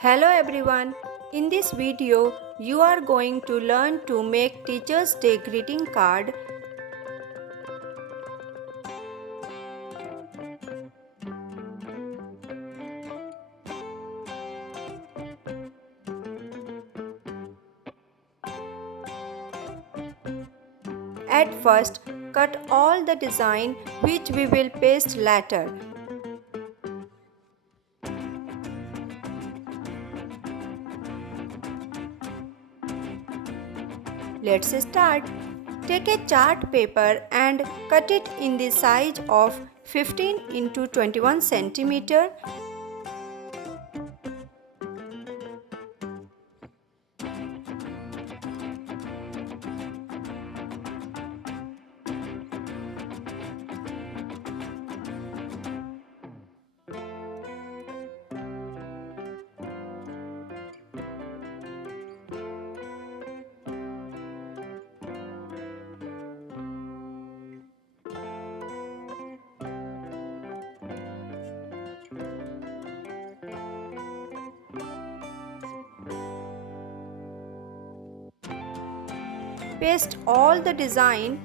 Hello everyone. In this video, you are going to learn to make Teachers' Day greeting card. At first, cut all the design which we will paste later. Let's start. Take a chart paper and cut it in the size of 15 into 21 centimeter. Paste all the design.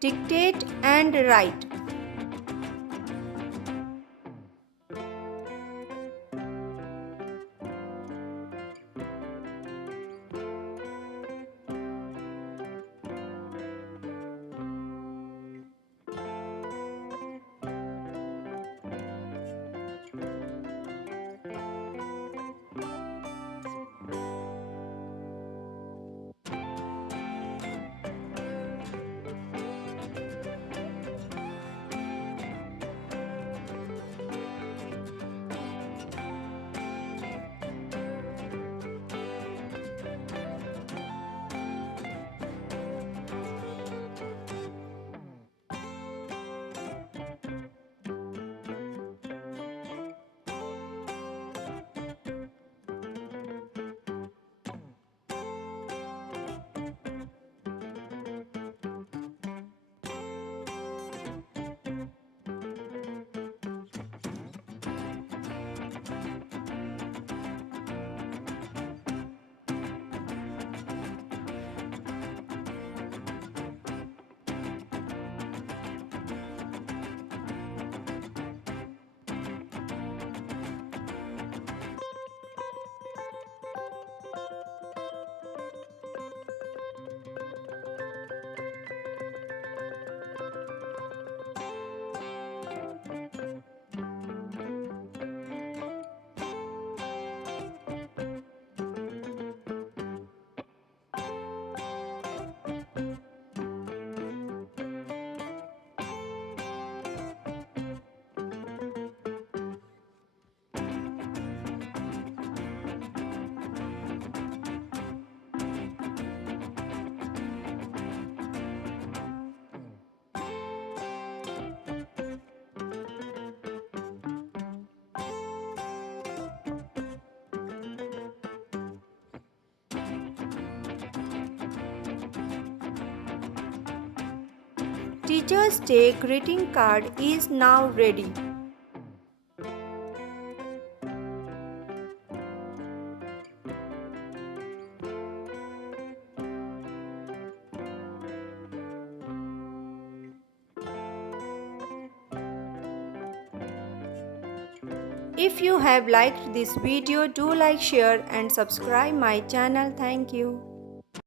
Dictate and write. Teachers' Day greeting card is now ready. If you have liked this video, do like, share and subscribe my channel. Thank you.